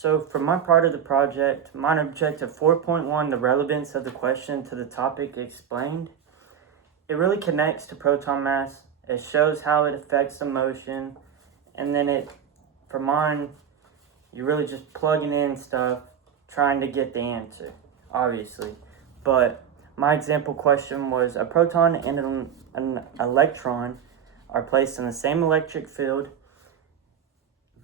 So for my part of the project, minor objective 4.1, the relevance of the question to the topic explained, it really connects to proton mass. It shows how it affects the motion, and then for mine, you're really just plugging in stuff, trying to get the answer, obviously. But my example question was a proton and an electron are placed in the same electric field.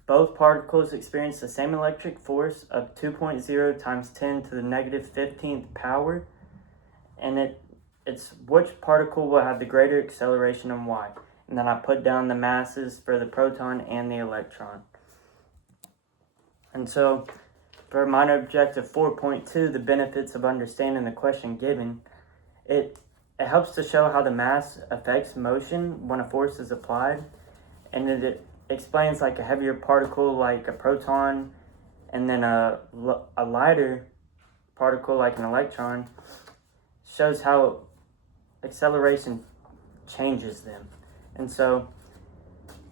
Both particles experience the same electric force of 2.0 times 10 to the negative 15th power, and it's which particle will have the greater acceleration and why. And then I put down the masses for the proton and the electron. And so for minor objective 4.2, the benefits of understanding the question given, it helps to show how the mass affects motion when a force is applied, and it explains like a heavier particle like a proton and then a lighter particle like an electron, shows how acceleration changes them. And so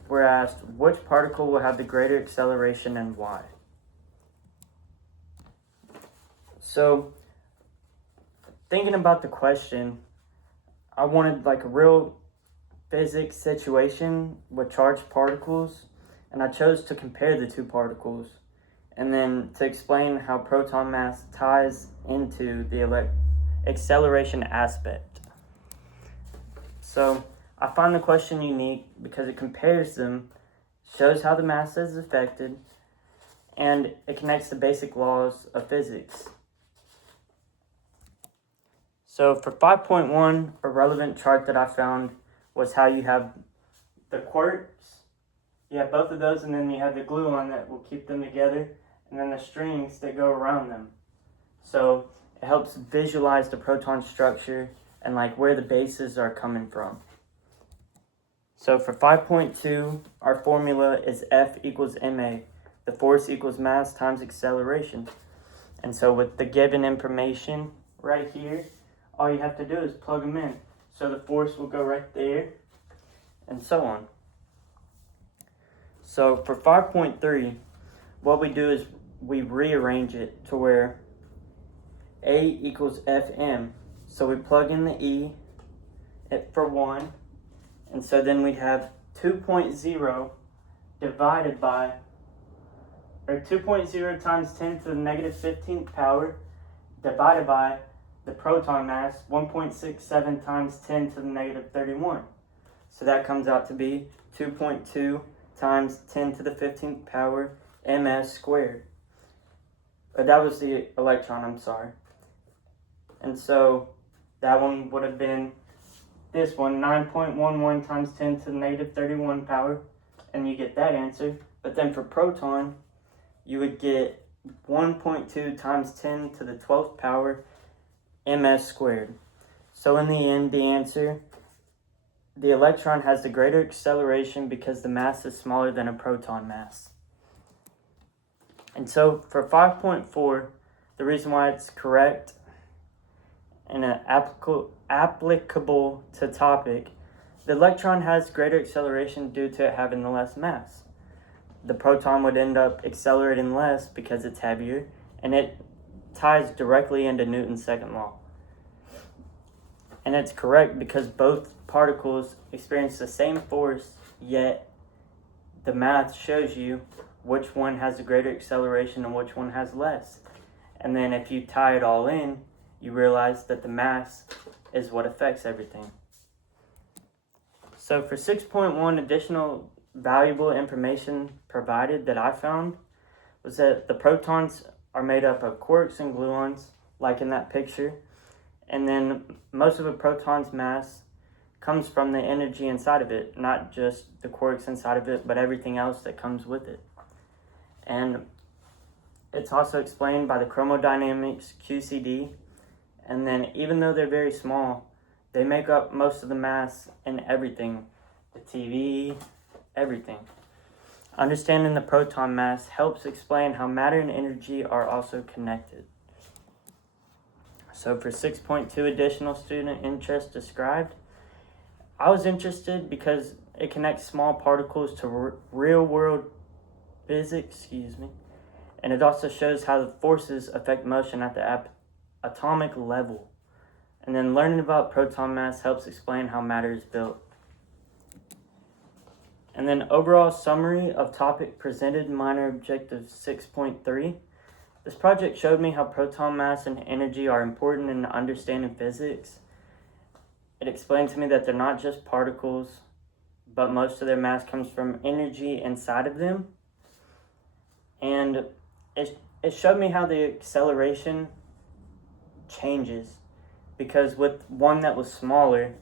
we're asked which particle will have the greater acceleration and why. So thinking about the question, I wanted like a real physics situation with charged particles, and I chose to compare the two particles and then to explain how proton mass ties into the acceleration aspect. So I find the question unique because it compares them, shows how the mass is affected, and it connects the basic laws of physics. So for 5.1, a relevant chart that I found was how you have the quarks, you have both of those, and then you have the gluon that will keep them together, and then the strings that go around them. So it helps visualize the proton structure and like where the bases are coming from. So for 5.2, our formula is F equals ma. The force equals mass times acceleration. And so with the given information right here, all you have to do is plug them in. So the force will go right there, and so on. So for 5.3, what we do is we rearrange it to where A equals Fm. So we plug in the E for 1, and so then we have 2.0 divided by, or 2.0 times 10 to the negative 15th power divided by the proton mass, 1.67 times 10 to the negative 31. So that comes out to be 2.2 times 10 to the 15th power ms squared. That was the electron, I'm sorry. And so that one would have been this one, 9.11 times 10 to the negative 31 power, and you get that answer. But then for proton, you would get 1.2 times 10 to the 12th power ms squared. So in the end, the answer, the electron has the greater acceleration because the mass is smaller than a proton mass. And so for 5.4, the reason why it's correct and applicable to topic, the electron has greater acceleration due to it having the less mass. The proton would end up accelerating less because it's heavier, and it ties directly into Newton's second law. And it's correct because both particles experience the same force, yet the math shows you which one has the greater acceleration and which one has less. And then if you tie it all in, you realize that the mass is what affects everything. So for 6.1, additional valuable information provided that I found was that the protons are made up of quarks and gluons, like in that picture. And then most of a proton's mass comes from the energy inside of it, not just the quarks inside of it, but everything else that comes with it. And it's also explained by the chromodynamics QCD. And then even though they're very small, they make up most of the mass in everything, the TV, everything. Understanding the proton mass helps explain how matter and energy are also connected. So for 6.2, additional student interest described, I was interested because it connects small particles to real world physics, And it also shows how the forces affect motion at the atomic level. And then learning about proton mass helps explain how matter is built. And then overall summary of topic presented, minor objective 6.3. This project showed me how proton mass and energy are important in understanding physics. It explained to me that they're not just particles, but most of their mass comes from energy inside of them. And it showed me how the acceleration changes, because with one that was smaller,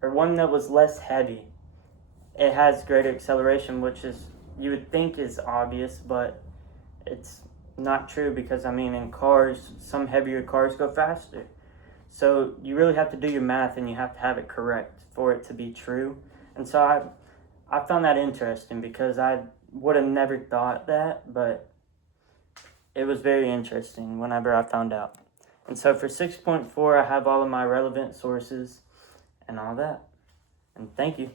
or one that was less heavy, it has greater acceleration, which is, you would think is obvious, but it's not true, because I mean, in cars, some heavier cars go faster. So you really have to do your math, and you have to have it correct for it to be true. And so I found that interesting, because I would have never thought that, but it was very interesting whenever I found out. And so for 6.4, I have all of my relevant sources and all that. And thank you.